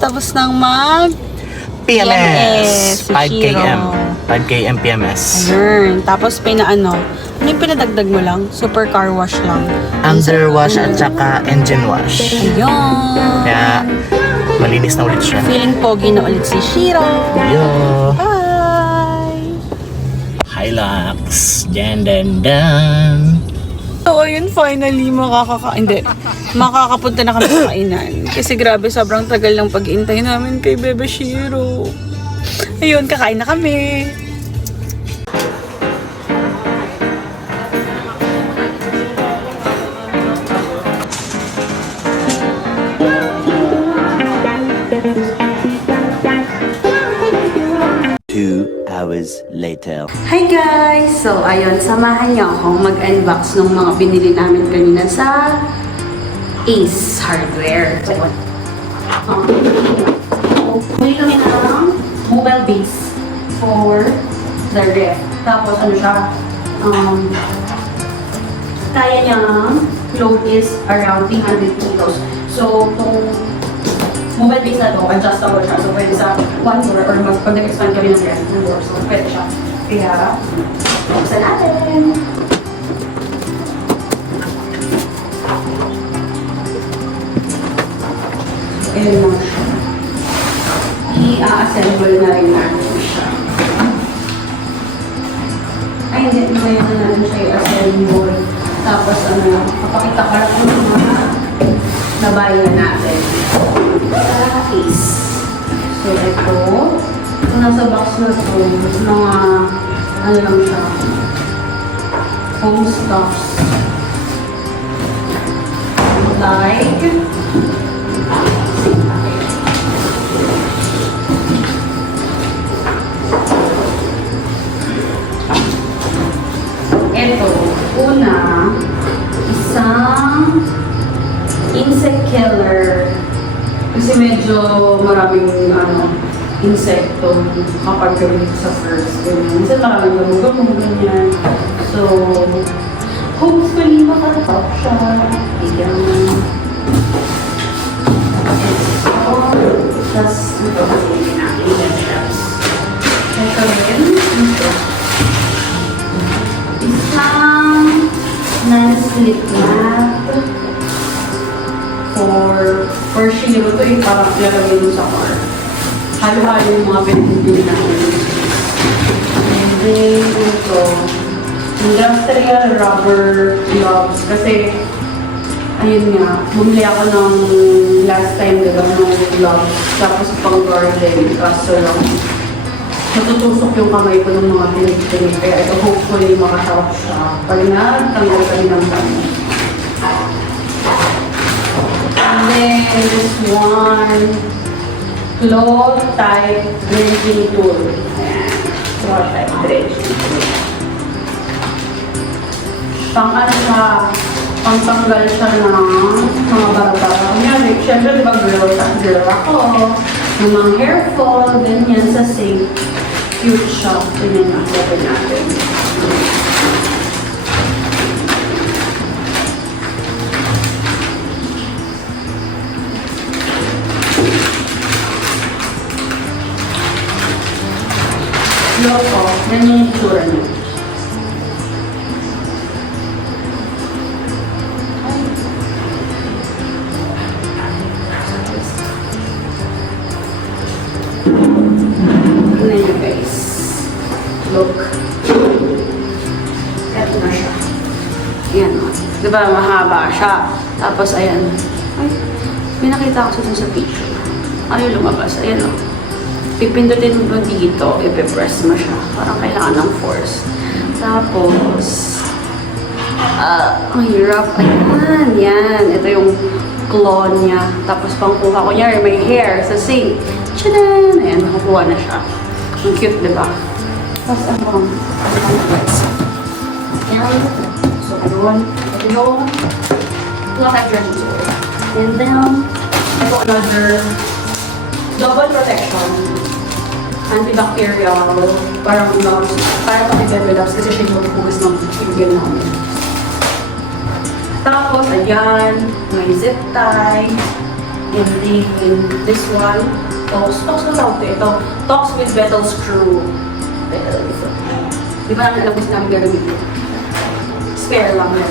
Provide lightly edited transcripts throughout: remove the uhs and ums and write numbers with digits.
Tapos nang mag PMS. si 5km. Shiro. 5km PMS. Ayun. Tapos ano yung pinadagdag mo lang? Super car wash lang. Underwash at saka engine wash. Ayun. Kaya malinis na ulit siya. Feeling pogi na ulit si Shiro. Yo. Bye! Hilux. Dan. So, ayun, finally, makakapunta na kami sa kainan. Kasi grabe, sobrang tagal ng pag-iintay namin kay Bebe Shiro. Ayun, kakain na kami. Later. Hi guys! So, ayun, samahan niyo akong mag-unbox ng mga binili namin kanina sa Ace Hardware. Bumili kami ng mobile base for the ref. Tapos, ano siya, kaya niyang load is around 300 kilos. So, itong mobile base na to, adjustable siya. So, pwede sa one door or pag nag-expand kami ng ref ng door. So, pwede siya. Kaya, buksan natin. Ayan lang siya. I-assemble na rin natin siya. Ay, hindi. Ngayon na natin siya i-assemble. Tapos, kapakita ko lang yung mga nabayan natin. Sa Ace. So, ito. Kung nasa box na ito, mga, ano lang siya, home stuffs. Like, ito, una, isang insect killer. Kasi medyo maraming, insekto kapag gawin sa Phirst. Kasi maraming gamugamo, ganyan. So, hopefully makatap siya. Bigyan mo. Tapos, ito kasi pinakinggan siya. Ito rin, ito. Isang non-slip mat for Shiro. Ito yung parang lalagay mo sa car. Halo-halo yung mga pinipili natin. And then, ito, industrial rubber gloves. Kasi, ayun nga, bumili ako ng last time, diba, ng gloves. Tapos pang garden, kaso lang. Natutusok yung kamay ko ng mga pinipili. Kaya ito, hopefully, makasarap siya. Pag nagtanggal kami ng dami. And then, this one, cloth type dredging tool. Ayan. Cloth type dredging tool. Pang-ano siya, pang-tanggal siya ng mga bara-bara. Kunyari, syempre diba girl ako, yung mga hair fall, ganyan sa sink. Cute siya. Ganyan na, gawin natin. Loko, yan yung itsura niya. Tignan niyo guys. Look. Ito na siya. Ayan o. Diba mahaba siya. Tapos ayan. Ay, may nakita ko sa picture. Ano yung lumabas? Ayan o. Pipindutin mo dito, ipipress mo siya. Parang kailangan ng force. Tapos, ang hirap. Ayan, yan. Ito yung claw niya. Tapos pangkuha ko niya, may hair sa sink. Tchadan! Ayan, nakukuha na siya. Ang cute, diba? Tapos, ang yan. So, ayun. Ito yung claw-type tool. And then, ito another double protection. Antibacterial, parang gloves, parang pati-bed gloves kasi siya yung magpugas ng pinggan namin. Tapos, ayan, may zip tie. And then, this one, TOPHS na tawag ito. TOPHS with metal screw. Di ba alam ko namin gagawin? Spare lang yan.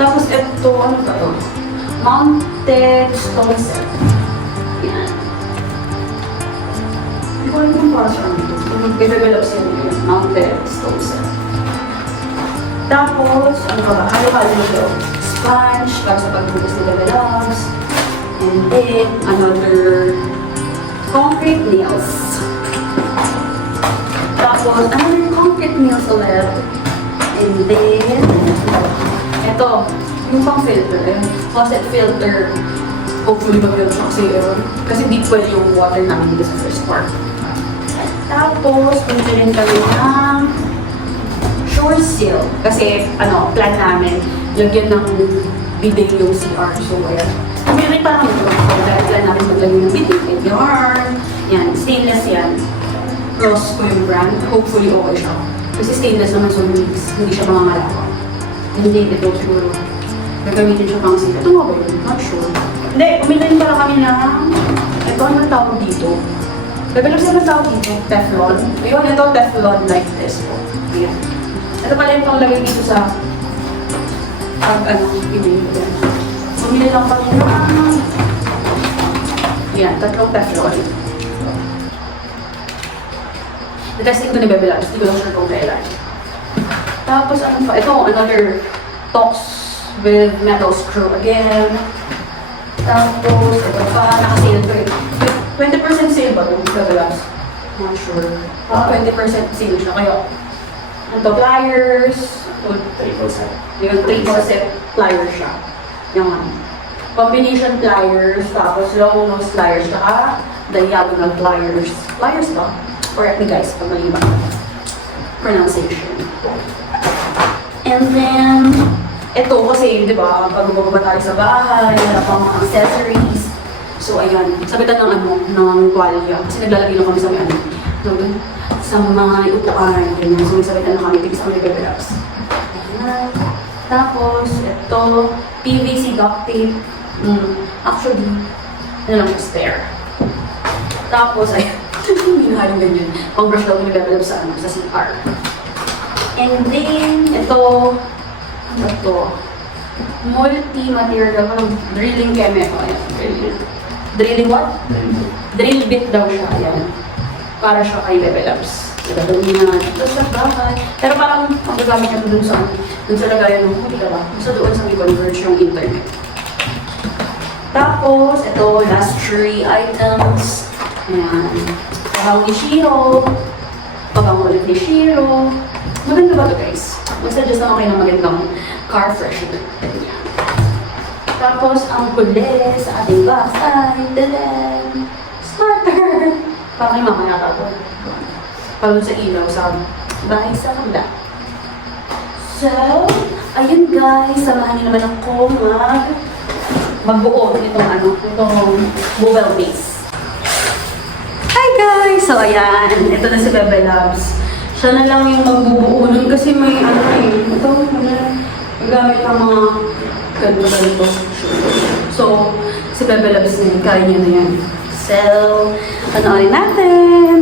Tapos ito, ano ba ito? Mounted stone set. Yan. Hindi ko alam kung para saan ito. Mag-develop siya yun. Mounted stone set. Tapos, ano ba ba? Halo-halo ito. Sponge, para sa pagbukas ng develops. And then, another concrete nails. Tapos, another concrete nails ulit. And then, ito, yung pang filter, faucet filter. Hopefully, mag-filter kasi kasi di pwede yung water namin dito sa first part. Tapos, punta rin kami ng shore seal. Kasi, plan namin, lagyan ng bidet yung CR. So, ayan. May pa naman ito. So, dahil plan namin maglagyan ng bidet. Yarn. Yan, stainless yan. Cross ko yung brand. Hopefully, okay siya. Kasi stainless naman, so hindi siya mangangalapa. Hindi, ito siguro. Gagamitin siya pang sila. Ito nga ba yun? Not sure. Hindi, umilin pala kami ng... Ito, ano tawag dito? Gagawin sila ng tawag dito. Teflon. Ayun, ito Teflon like this po. Ayan. Ito pala yung panglagay dito sa... Umilin lang kami ng... Ayan, 3 Teflon. Testing ko ni Bebe Labs, hindi ko lang sure kung kailan. Tapos ano pa, ito another TOPHS with metal screw again. Tapos ito pa, nakasale ko eh. 20% sale ba ito, Bebe Labs? Not sure. 20% sale siya, kaya ito, pliers. Yung 3 set pliers siya. Yung combination pliers, tapos long nose pliers, saka diagonal pliers. Pliers ba? Correct me guys, pag mali ba pronunciation. And then, ito kasi, di ba, pag bumaba tayo sa bahay, wala pang mga accessories. So, ayan, sabitan ng ng tuwalya. Kasi naglalagay lang kami sa may sa mga upuan. Ganyan. So, sabitan na kami, tigis kami Bebe Labs. Ayan. Tapos, ito, PVC duct tape. Actually, ano lang, spare. Tapos, ayan. Hinahalong ganyan. Pang-brush daw ni Bebe Labs sa CR. And then, ito, multi-material, drilling chemical. Drilling what? Drill bit daw siya. Ayan. Para siya kay Bebe Labs. Gagawin na ito sa bahay. Pero parang magagamit niya dun sa lagayan ng huli, diba? So doon sa may converge yung internet. Tapos, ito, last 3 items. Ayan. Pabango ni Shiro. Pabango ulit ni Shiro. Maganda ba ito guys? Mag-suggest naman kayo ng magandang car freshener. Ayan. Tapos, ang huli sa ating bahay. Tadam! Starter! Parang kay mama yata ito. Parang sa ilaw sa bahay sa kabila. So, ayun guys. Samahan niyo naman ako magbuo itong mobile base. Hi guys! So ayan, ito na si Bebe Labs. Siya na lang yung magbubuo nun kasi may ito, gamit ang mga ganito. So, si Bebe Labs na yun, kaya niya na yan. So, panoorin natin!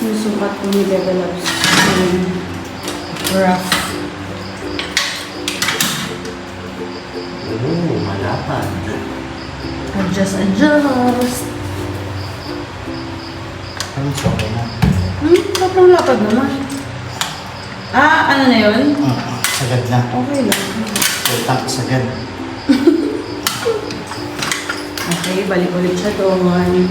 Sinusukat ko ni Bebe Labs yung rough. Malapad. Adjust. Ano okay na? Sobrang lapad naman. Ano na yun? Sagad na. Okay lang. Utang sagad. Okay, balik ulit siya doon.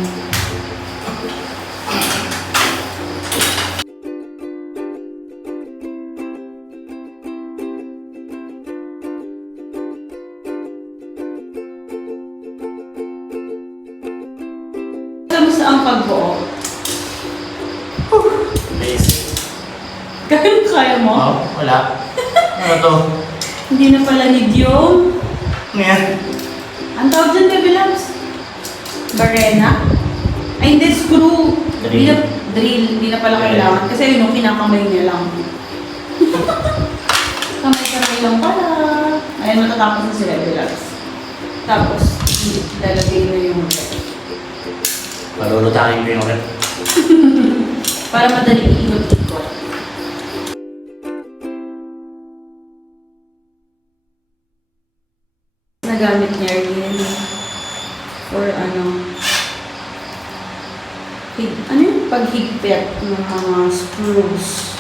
Kamusta ang pagbuo? Basic. Kaya mo? Oh, wala. Ano to? Hindi na pala need yung... Ngayon. Ang tawag dyan, baby loves? Barena? Ay, hindi, screw. Drill. Hindi na pala kailangan. Kasi yun yung kinakamay niya lang. Kamay-kamay lang pala. Ayan, matatapos na sila, baby loves. Tapos, lalagay na yung Malulutakin ko yung rep. para madali iikot-ikot. Nagamit niya rin for ano yung paghigpit ng mga screws.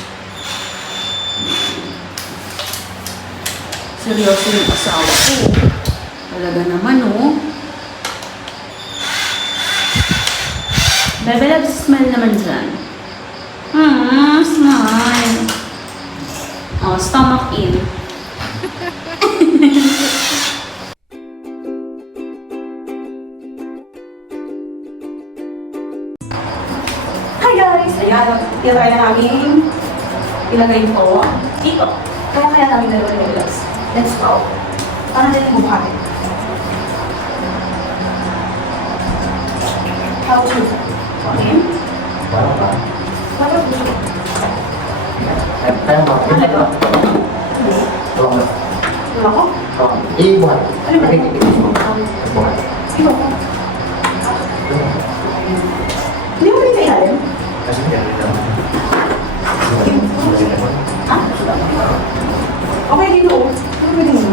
Seryoso yung asawa ko. Talaga naman, oh. Bebe, let's smell naman dyan. Smile. Oh, stomach in. Hi guys! Ayan, tira na namin ilagay ito dito. Kaya namin dalawa ni Elas. Let's go. Parang din yung buhati. How to? Okay? Parang gusto. Kaya ba? Ano ito? Tulong Ano ako? Ibuhat. Ano ba ito? Buhat. Ito ko. Hindi mo rin sa ilalim? Kasi kaya rin naman. Ah? Okay, dito. Ano ba dito?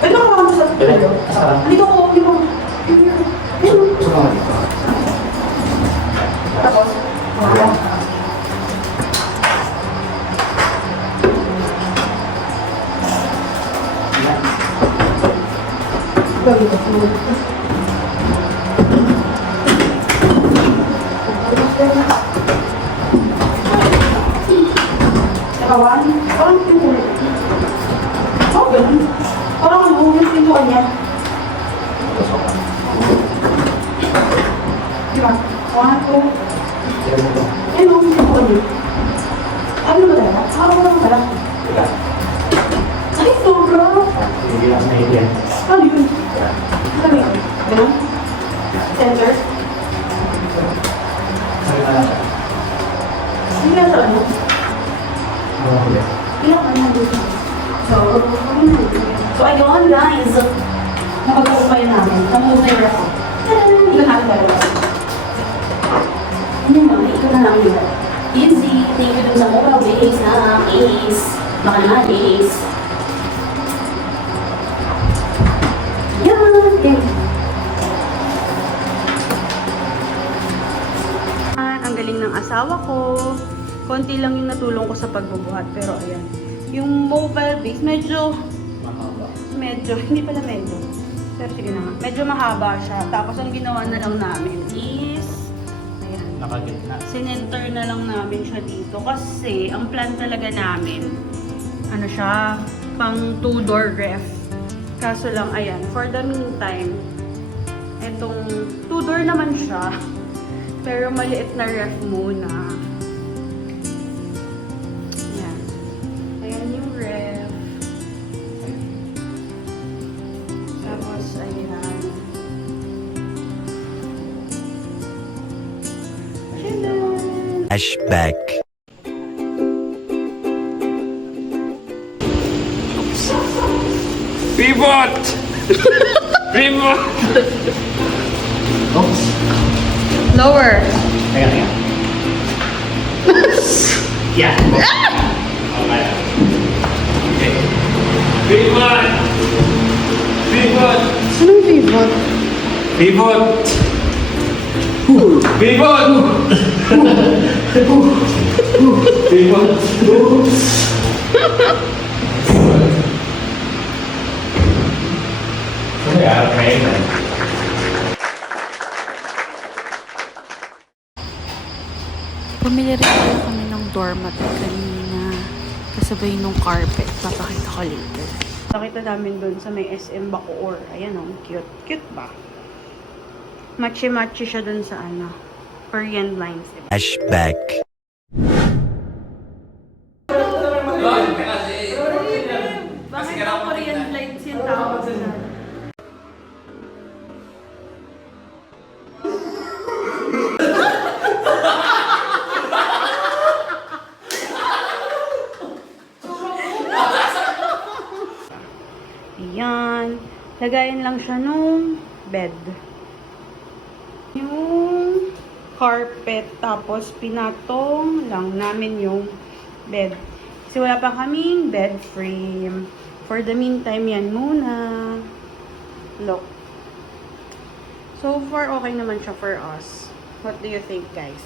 Pwede ba ako sa Pwede. Dito ko, dito ko. Tapos, Nakawan? Parang pintuan. Oh, ganun. Parang yung pintuan niya. Diba? 1, 2. Ayun, yung pintuan niya. Ano ba talaga? Ano ba talaga? Ay, sobra! Hindi lang na yan. Ano yun? Ano yun? Ganun? Sensors? Sabi na lang siya. Hindi lang sa ano? Ilang ano dito? So, ayun guys. Napag-uupay namin. Namove na ako. Ilan natin dalawa. Hindi mo, ikaw na lang yun. Easy. Thank you dun sa mobile base na case. Baka na case. Yan. Okay. Ang galing ng asawa ko. Konti lang yung natulong ko sa pagbubuhat. Pero ayan. Yung mobile base, medyo, hindi pala medyo. Pero sige na nga. Medyo mahaba siya. Tapos ang ginawa na lang namin is, ayan. Nakagitna. Sinenter na lang namin siya dito. Kasi ang plan talaga namin, ano siya, pang 2-door ref. Kaso lang, ayan, for the meantime, etong 2-door naman siya. Pero maliit na ref muna. Ayan. Ayan yung ref. Tapos, ayan. Flashback. Pivot! Pivot! Oops. Lower. Teka, teka. Yeah. Okay. Okay. Pivot! Pivot! Anong pivot? Pivot! Pivot! Pivot! Okay. Pumili rin pala kami ng doormat kanina. Kasabay nung carpet. Papakita ko later. Nakita namin dun sa may SM Bacoor. Ayan o, cute. Cute ba? Matchy-matchy siya dun sa Korean lines. Flashback. Bakit daw Korean lines yung tawag? Lagayan lang siya nung bed. Yung carpet, tapos pinatong lang namin yung bed. Kasi wala pa kaming bed frame. For the meantime, yan muna. Look. So far, okay naman siya for us. What do you think, guys?